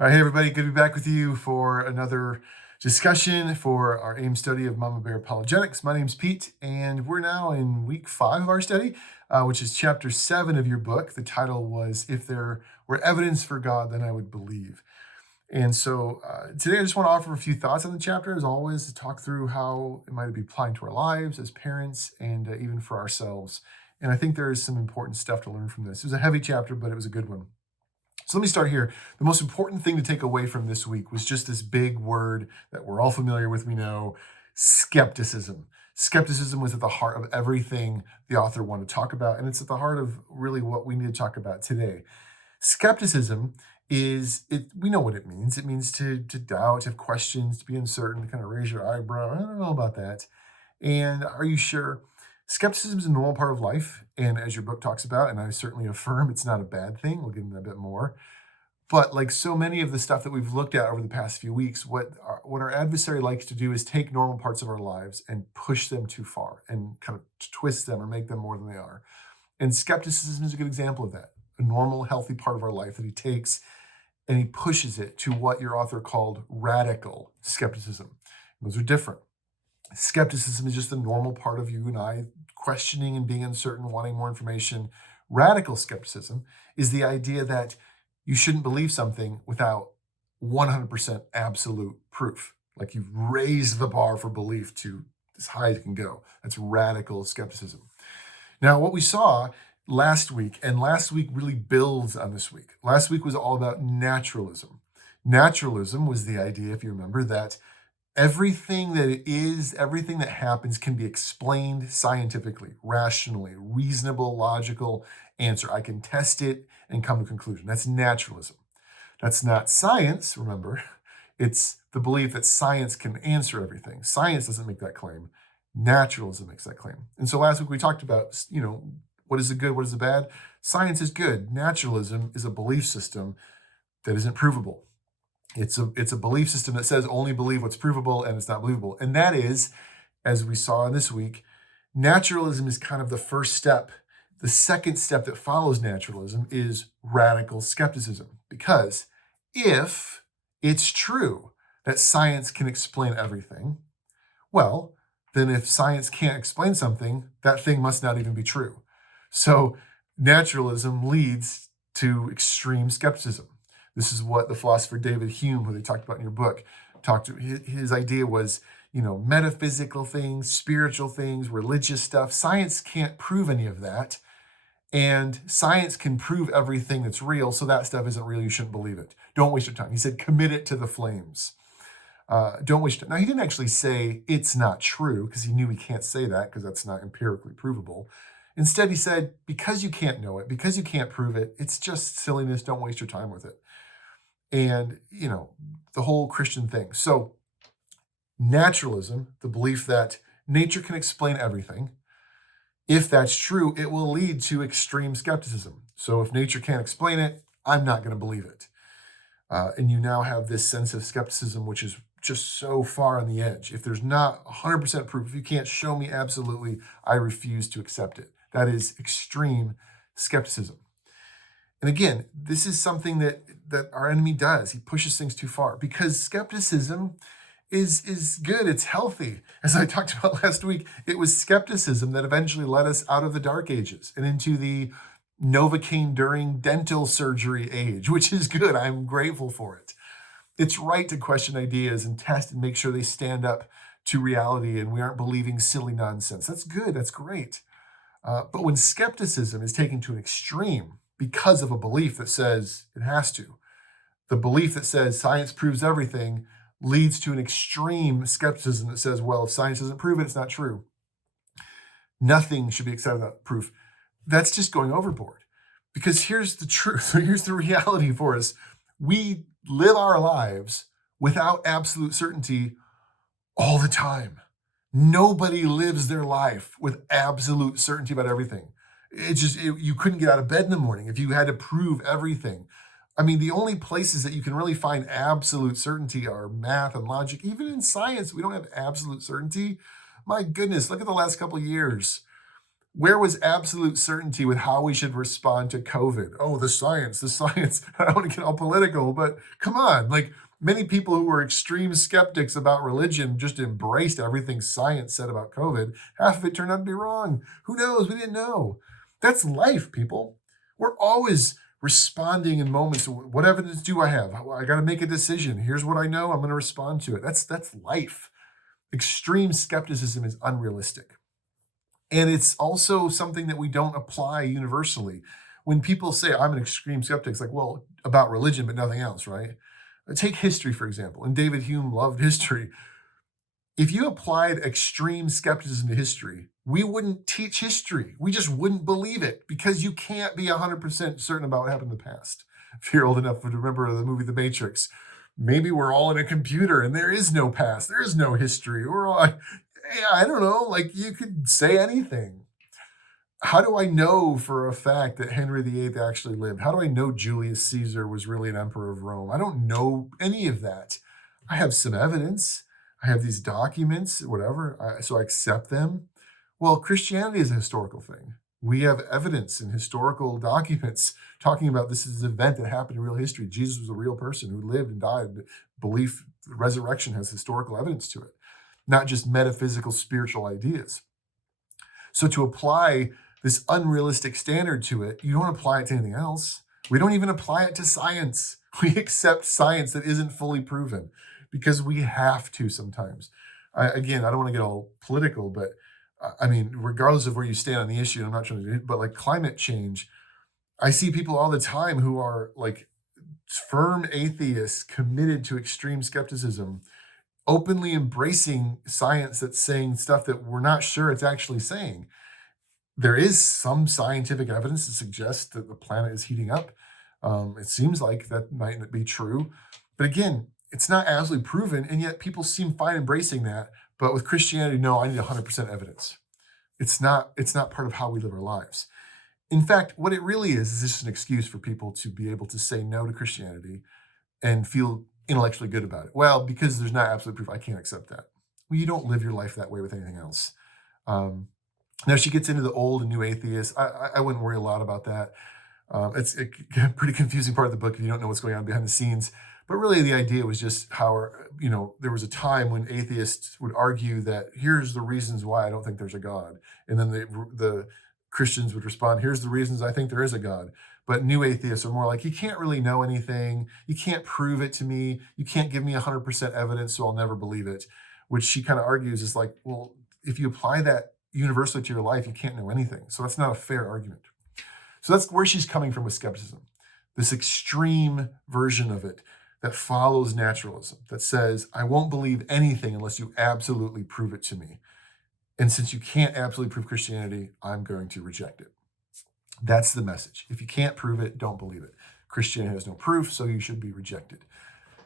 All right, hey everybody, good to be back with you for another discussion for our AIM study of Mama Bear Apologetics. My name's Pete, and we're now in week 5 of our study, which is chapter 7 of your book. The title was If There Were Evidence for God, Then I Would Believe. And so today I just want to offer a few thoughts on the chapter, as always, to talk through how it might be applying to our lives as parents and even for ourselves. And I think there is some important stuff to learn from this. It was a heavy chapter, but it was a good one. So let me start here. The most important thing to take away from this week was just this big word that we're all familiar with, we know, skepticism. Skepticism was at the heart of everything the author wanted to talk about, and it's at the heart of really what we need to talk about today. Skepticism we know what it means. It means to doubt, to have questions, to be uncertain, to kind of raise your eyebrow. I don't know about that. And are you sure? Skepticism is a normal part of life. And as your book talks about, and I certainly affirm it's not a bad thing. We'll get into that a bit more. But like so many of the stuff that we've looked at over the past few weeks, what our adversary likes to do is take normal parts of our lives and push them too far and kind of twist them or make them more than they are. And skepticism is a good example of that. A normal, healthy part of our life that he takes and he pushes it to what your author called radical skepticism. Those are different. Skepticism is just the normal part of you and I questioning and being uncertain, wanting more information. Radical skepticism is the idea that you shouldn't believe something without 100% absolute proof. Like you've raised the bar for belief to as high as it can go. That's radical skepticism. Now, what we saw last week, and last week really builds on this week. Last week was all about naturalism. Naturalism was the idea, if you remember, that everything that it is, everything that happens can be explained scientifically, rationally, reasonable, logical answer. I can test it and come to a conclusion. That's naturalism. That's not science, remember. It's the belief that science can answer everything. Science doesn't make that claim. Naturalism makes that claim. And so last week we talked about, what is the good, what is the bad? Science is good. Naturalism is a belief system that isn't provable. It's a belief system that says only believe what's provable and it's not believable. And that is, as we saw in this week, naturalism is kind of the first step. The second step that follows naturalism is radical skepticism. Because if it's true that science can explain everything, well, then if science can't explain something, that thing must not even be true. So naturalism leads to extreme skepticism. This is what the philosopher David Hume, who they talked about in your book, talked to. His idea was, metaphysical things, spiritual things, religious stuff. Science can't prove any of that. And science can prove everything that's real, so that stuff isn't real. You shouldn't believe it. Don't waste your time. He said, commit it to the flames. Don't waste your time. Now, he didn't actually say it's not true, because he knew he can't say that, because that's not empirically provable. Instead, he said, because you can't know it, because you can't prove it, it's just silliness. Don't waste your time with it. And, the whole Christian thing. So naturalism, the belief that nature can explain everything, if that's true, it will lead to extreme skepticism. So if nature can't explain it, I'm not going to believe it. And you now have this sense of skepticism, which is just so far on the edge. If there's not 100% proof, if you can't show me absolutely, I refuse to accept it. That is extreme skepticism. And again, this is something that our enemy does. He pushes things too far because skepticism is good. It's healthy. As I talked about last week, it was skepticism that eventually led us out of the Dark Ages and into the Novocaine during dental surgery age, which is good. I'm grateful for it. It's right to question ideas and test and make sure they stand up to reality and we aren't believing silly nonsense. That's good. That's great. But when skepticism is taken to an extreme because of a belief that says it has to, the belief that says science proves everything leads to an extreme skepticism that says, well, if science doesn't prove it, it's not true. Nothing should be accepted without proof. That's just going overboard. Because here's the truth. Here's the reality for us. We live our lives without absolute certainty all the time. Nobody lives their life with absolute certainty about everything. You couldn't get out of bed in the morning if you had to prove everything. I mean, the only places that you can really find absolute certainty are math and logic. Even in science, we don't have absolute certainty. My goodness, look at the last couple of years. Where was absolute certainty with how we should respond to COVID? Oh, the science, the science. I don't want to get all political, but come on. Like many people who were extreme skeptics about religion just embraced everything science said about COVID. Half of it turned out to be wrong. Who knows? We didn't know. That's life, people. We're always responding in moments. What evidence do I have? I got to make a decision. Here's what I know. I'm going to respond to it. That's life. Extreme skepticism is unrealistic. And it's also something that we don't apply universally. When people say, I'm an extreme skeptic, it's like, well, about religion, but nothing else, right? Take history, for example. And David Hume loved history. If you applied extreme skepticism to history, we wouldn't teach history. We just wouldn't believe it because you can't be 100% certain about what happened in the past. If you're old enough to remember the movie The Matrix, maybe we're all in a computer and there is no past, there is no history. We're all, I don't know, like you could say anything. How do I know for a fact that Henry VIII actually lived? How do I know Julius Caesar was really an emperor of Rome? I don't know any of that. I have some evidence. I have these documents, whatever, so I accept them. Well, Christianity is a historical thing. We have evidence in historical documents talking about this is an event that happened in real history. Jesus was a real person who lived and died. Belief, the resurrection has historical evidence to it, not just metaphysical, spiritual ideas. So to apply this unrealistic standard to it, you don't apply it to anything else. We don't even apply it to science. We accept science that isn't fully proven because we have to sometimes. Again, I don't want to get all political, but I mean, regardless of where you stand on the issue, I'm not trying to, but like climate change, I see people all the time who are like firm atheists committed to extreme skepticism, openly embracing science that's saying stuff that we're not sure it's actually saying. There is some scientific evidence to suggest that the planet is heating up. It seems like that might not be true. But again, it's not absolutely proven, and yet people seem fine embracing that. But with Christianity, no, I need 100% evidence. It's not part of how we live our lives. In fact, what it really is just an excuse for people to be able to say no to Christianity and feel intellectually good about it. Well, because there's not absolute proof, I can't accept that. Well, you don't live your life that way with anything else. Now she gets into the old and new atheists. I wouldn't worry a lot about that. It's a pretty confusing part of the book if you don't know what's going on behind the scenes. But really, the idea was just how, there was a time when atheists would argue that here's the reasons why I don't think there's a God. And then the Christians would respond, here's the reasons I think there is a God. But new atheists are more like, you can't really know anything. You can't prove it to me. You can't give me 100% evidence, so I'll never believe it. Which she kind of argues is like, well, if you apply that universally to your life, you can't know anything. So that's not a fair argument. So that's where she's coming from with skepticism, this extreme version of it that follows naturalism, that says, I won't believe anything unless you absolutely prove it to me. And since you can't absolutely prove Christianity, I'm going to reject it. That's the message. If you can't prove it, don't believe it. Christianity has no proof, so you should be rejected.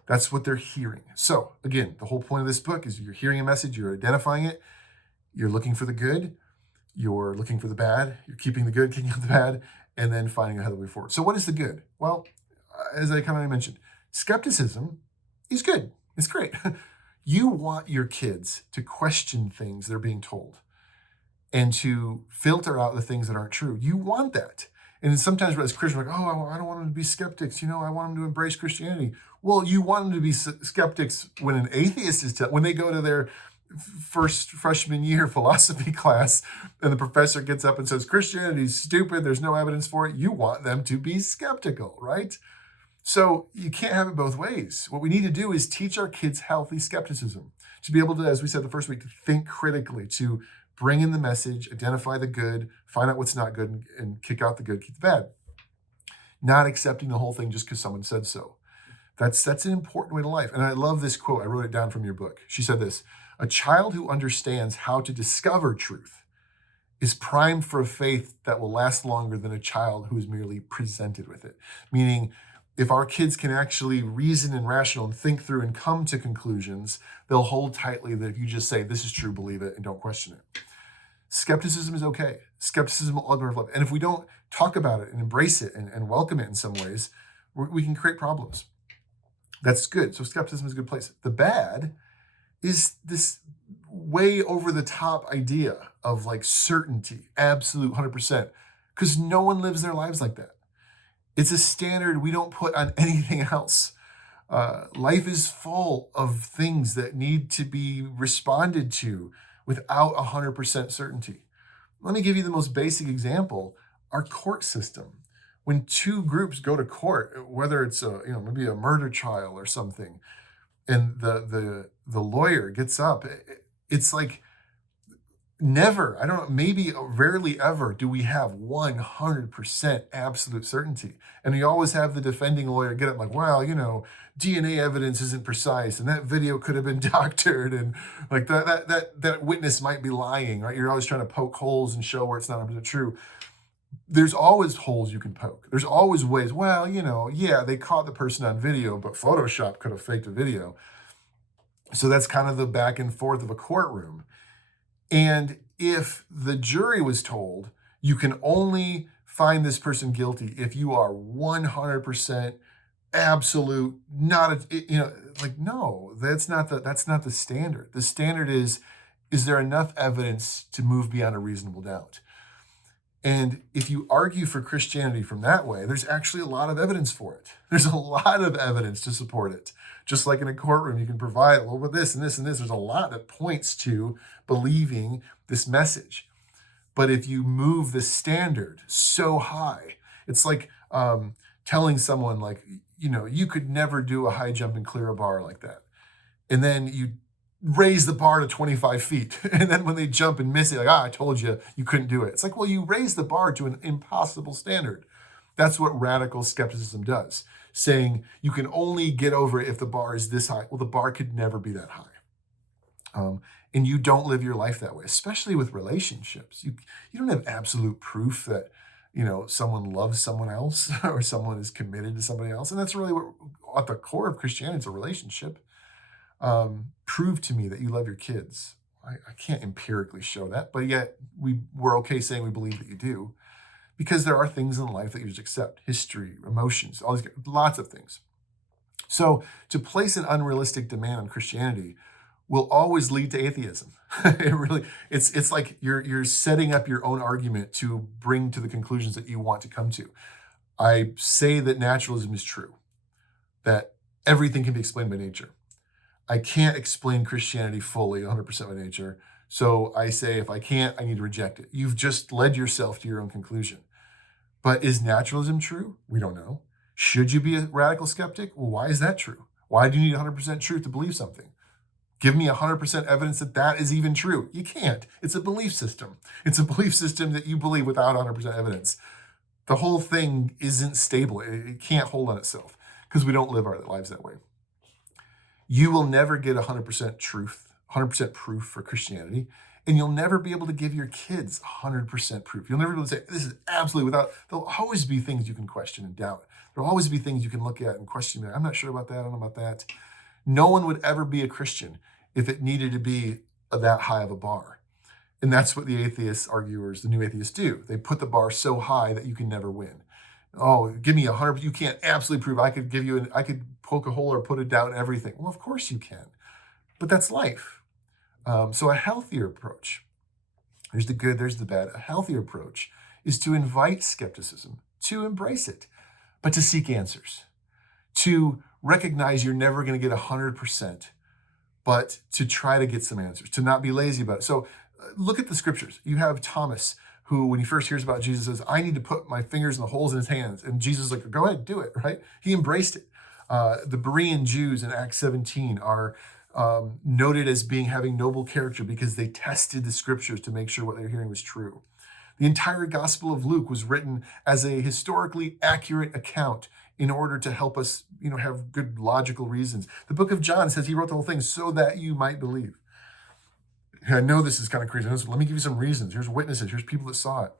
That's what they're hearing. So again, the whole point of this book is you're hearing a message, you're identifying it, you're looking for the good, you're looking for the bad, you're keeping the good, kicking out the bad, and then finding a healthy way forward. So what is the good? Well, as I kind of mentioned, skepticism is good. It's great. You want your kids to question things they're being told and to filter out the things that aren't true. You want that. And sometimes as Christians, we're like, oh, I don't want them to be skeptics. I want them to embrace Christianity. Well, you want them to be skeptics when an atheist is, when they go to their first freshman year philosophy class and the professor gets up and says, Christianity is stupid, there's no evidence for it. You want them to be skeptical, right? So you can't have it both ways. What we need to do is teach our kids healthy skepticism, to be able to, as we said the first week, to think critically, to bring in the message, identify the good, find out what's not good, and kick out the good, keep the bad. Not accepting the whole thing just because someone said so. That's an important way to life. And I love this quote. I wrote it down from your book. She said this: a child who understands how to discover truth is primed for a faith that will last longer than a child who is merely presented with it. Meaning, if our kids can actually reason and rational and think through and come to conclusions, they'll hold tightly that if you just say, this is true, believe it, and don't question it. Skepticism is okay. Skepticism will ultimately love. And if we don't talk about it and embrace it and welcome it in some ways, we can create problems. That's good. So skepticism is a good place. The bad is this way over the top idea of like certainty, absolute 100%, because no one lives their lives like that. It's a standard we don't put on anything else. Life is full of things that need to be responded to without 100% certainty. Let me give you the most basic example: our court system. When two groups go to court, whether it's maybe a murder trial or something, and the lawyer gets up, it's like never, I don't know, maybe rarely ever do we have 100% absolute certainty. And we always have the defending lawyer get up like, well, DNA evidence isn't precise, and that video could have been doctored, and like that witness might be lying, right? You're always trying to poke holes and show where it's not 100% true. There's always holes you can poke. There's always ways, well, yeah, they caught the person on video, but Photoshop could have faked a video. So that's kind of the back and forth of a courtroom. And if the jury was told, you can only find this person guilty if you are 100% absolute, no, that's not the standard. The standard is there enough evidence to move beyond a reasonable doubt? And if you argue for Christianity from that way, there's actually a lot of evidence for it. There's a lot of evidence to support it. Just like in a courtroom, you can provide a little bit of this and this and this. There's a lot that points to believing this message. But if you move the standard so high, it's like telling someone like, you could never do a high jump and clear a bar like that. And then you raise the bar to 25 feet. And then when they jump and miss it, like, I told you, you couldn't do it. It's like, well, you raised the bar to an impossible standard. That's what radical skepticism does, saying you can only get over it if the bar is this high. Well, the bar could never be that high. And you don't live your life that way, especially with relationships. You don't have absolute proof that, someone loves someone else or someone is committed to somebody else. And that's really what at the core of Christianity, it's a relationship. Prove to me that you love your kids. I can't empirically show that, but yet we're okay saying we believe that you do, because there are things in life that you just accept: history, emotions, all these, lots of things. So to place an unrealistic demand on Christianity will always lead to atheism. It's like you're setting up your own argument to bring to the conclusions that you want to come to. I say that naturalism is true, that everything can be explained by nature. I can't explain Christianity fully 100% by nature. So I say, if I can't, I need to reject it. You've just led yourself to your own conclusion. But is naturalism true? We don't know. Should you be a radical skeptic? Well, why is that true? Why do you need 100% truth to believe something? Give me 100% evidence that is even true. You can't. It's a belief system. It's a belief system that you believe without 100% evidence. The whole thing isn't stable. It can't hold on itself because we don't live our lives that way. You will never get 100% truth, 100% proof for Christianity, and you'll never be able to give your kids 100% proof. You'll never be able to say, this is absolutely without, there'll always be things you can question and doubt. There'll always be things you can look at and question. I'm not sure about that, I don't know about that. No one would ever be a Christian if it needed to be that high of a bar. And that's what the atheist arguers, the new atheists do. They put the bar so high that you can never win. Oh, give me 100, you can't absolutely prove. I could poke a hole or put it down everything. Well, of course you can, but that's life. So a healthier approach, there's the good, there's the bad. A healthier approach is to invite skepticism, to embrace it, but to seek answers, to recognize you're never going to get 100%, but to try to get some answers, to not be lazy about it. So look at the scriptures. You have Thomas, who, when he first hears about Jesus, says, I need to put my fingers in the holes in his hands. And Jesus is like, go ahead, do it, right? He embraced it. The Berean Jews in Acts 17 are noted as having noble character because they tested the scriptures to make sure what they're hearing was true. The entire Gospel of Luke was written as a historically accurate account in order to help us, have good logical reasons. The book of John says he wrote the whole thing so that you might believe. I know this is kind of crazy. Let me give you some reasons. Here's witnesses. Here's people that saw it.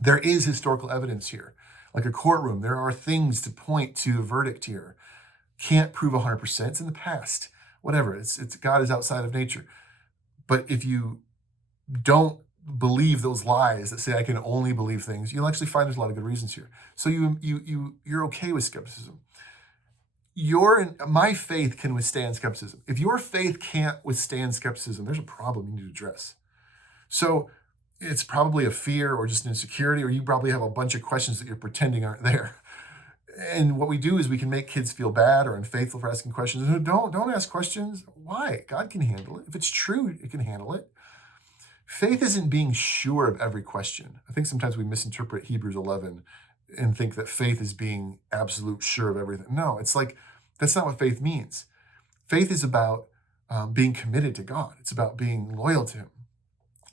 There is historical evidence here. Like a courtroom, there are things to point to a verdict here. Can't prove 100%. It's in the past. Whatever. It's God is outside of nature. But if you don't believe those lies that say I can only believe things, you'll actually find there's a lot of good reasons here. So you're okay with skepticism. my faith can withstand skepticism. If your faith can't withstand skepticism, there's a problem you need to address. So it's probably a fear or just an insecurity, or you probably have a bunch of questions that you're pretending aren't there. And what we do is we can make kids feel bad or unfaithful for asking questions. Don't ask questions. Why? God can handle it. If it's true, it can handle it. Faith isn't being sure of every question. I think sometimes we misinterpret Hebrews 11 and think that faith is being absolute sure of everything. No, it's like, that's not what faith means. Faith is about being committed to God. It's about being loyal to him,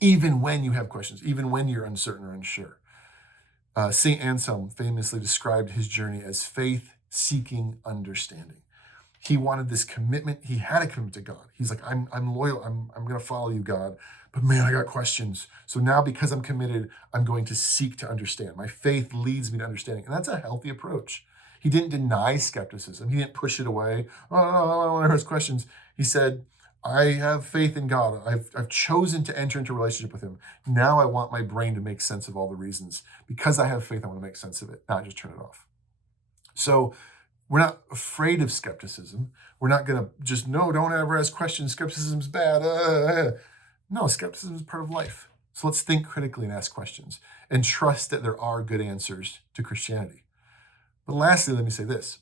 even when you have questions, even when you're uncertain or unsure. St. Anselm famously described his journey as faith seeking understanding. He wanted this commitment. He had a commitment to God. He's like, I'm loyal. I'm going to follow you, God. But man, I got questions. So now because I'm committed, I'm going to seek to understand. My faith leads me to understanding. And that's a healthy approach. He didn't deny skepticism. He didn't push it away. Oh, no, I don't want to ask questions. He said, I have faith in God. I've chosen to enter into a relationship with him. Now I want my brain to make sense of all the reasons. Because I have faith, I want to make sense of it, not just turn it off. So we're not afraid of skepticism. We're not going to just, no, don't ever ask questions. Skepticism's bad. No, skepticism is part of life. So let's think critically and ask questions and trust that there are good answers to Christianity. But lastly, let me say this.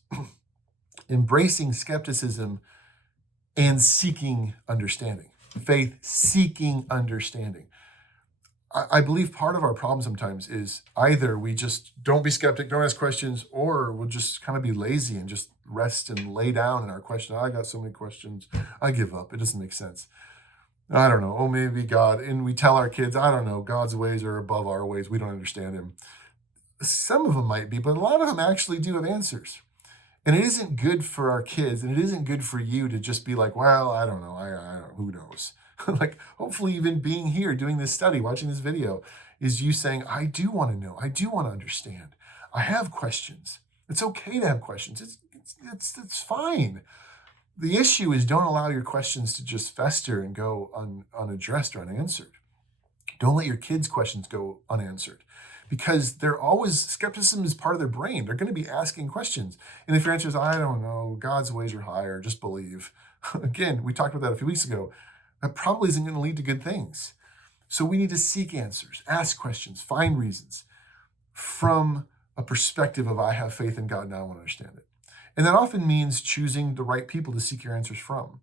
Embracing skepticism and seeking understanding. Faith seeking understanding. I believe part of our problem sometimes is either we just don't be skeptic, don't ask questions, or we'll just kind of be lazy and just rest and lay down in our question. I got so many questions. I give up. It doesn't make sense. I don't know. Oh, maybe God. And we tell our kids, I don't know, God's ways are above our ways. We don't understand him. Some of them might be, but a lot of them actually do have answers. And it isn't good for our kids, and it isn't good for you to just be like, well, I don't know. I don't, who knows? Like, hopefully even being here, doing this study, watching this video, is you saying, I do want to know. I do want to understand. I have questions. It's okay to have questions. It's fine. The issue is don't allow your questions to just fester and go unaddressed or unanswered. Don't let your kids' questions go unanswered, because skepticism is part of their brain. They're going to be asking questions. And if your answer is, I don't know, God's ways are higher, just believe. Again, we talked about that a few weeks ago. That probably isn't going to lead to good things. So we need to seek answers, ask questions, find reasons from a perspective of, I have faith in God, now I want to understand it. And that often means choosing the right people to seek your answers from.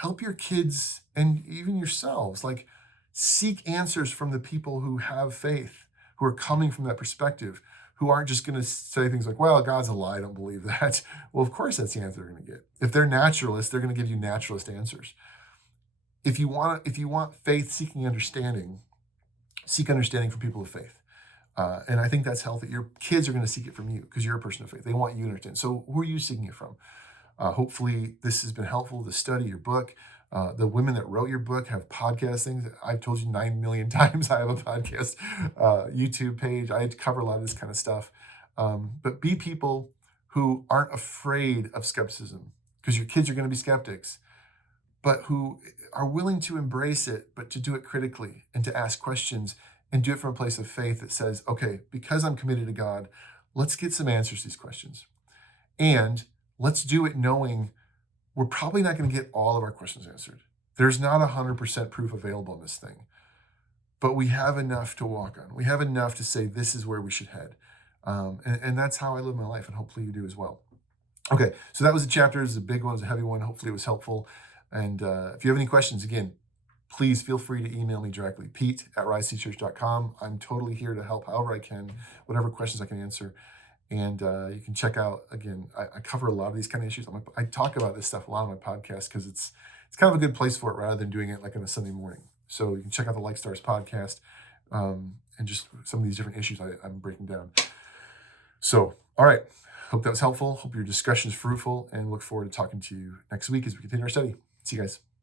Help your kids and even yourselves, like, seek answers from the people who have faith, who are coming from that perspective, who aren't just going to say things like, well, God's a lie, I don't believe that. Well, of course that's the answer they're going to get. If they're naturalists, they're going to give you naturalist answers. If you want faith-seeking understanding, seek understanding from people of faith. And I think that's healthy. Your kids are going to seek it from you because you're a person of faith. They want you to understand. So who are you seeking it from? Hopefully this has been helpful to study your book. The women that wrote your book have podcast things. I've told you 9 million times I have a podcast YouTube page. I cover a lot of this kind of stuff. But be people who aren't afraid of skepticism, because your kids are going to be skeptics, but who are willing to embrace it, but to do it critically and to ask questions and do it from a place of faith that says, okay, because I'm committed to God, let's get some answers to these questions. And let's do it knowing we're probably not going to get all of our questions answered. There's not 100% proof available in this thing, but we have enough to walk on. We have enough to say this is where we should head. And that's how I live my life, and hopefully you do as well. Okay, so that was the chapter. It was a big one. It was a heavy one. Hopefully it was helpful. And if you have any questions, again, please feel free to email me directly, pete@risecchurch.com. I'm totally here to help however I can, whatever questions I can answer. And you can check out, again, I cover a lot of these kind of issues. I talk about this stuff a lot on my podcast because it's kind of a good place for it rather than doing it like on a Sunday morning. So you can check out the Like Stars podcast and just some of these different issues I'm breaking down. So, all right. Hope that was helpful. Hope your discussion is fruitful, and look forward to talking to you next week as we continue our study. See you guys.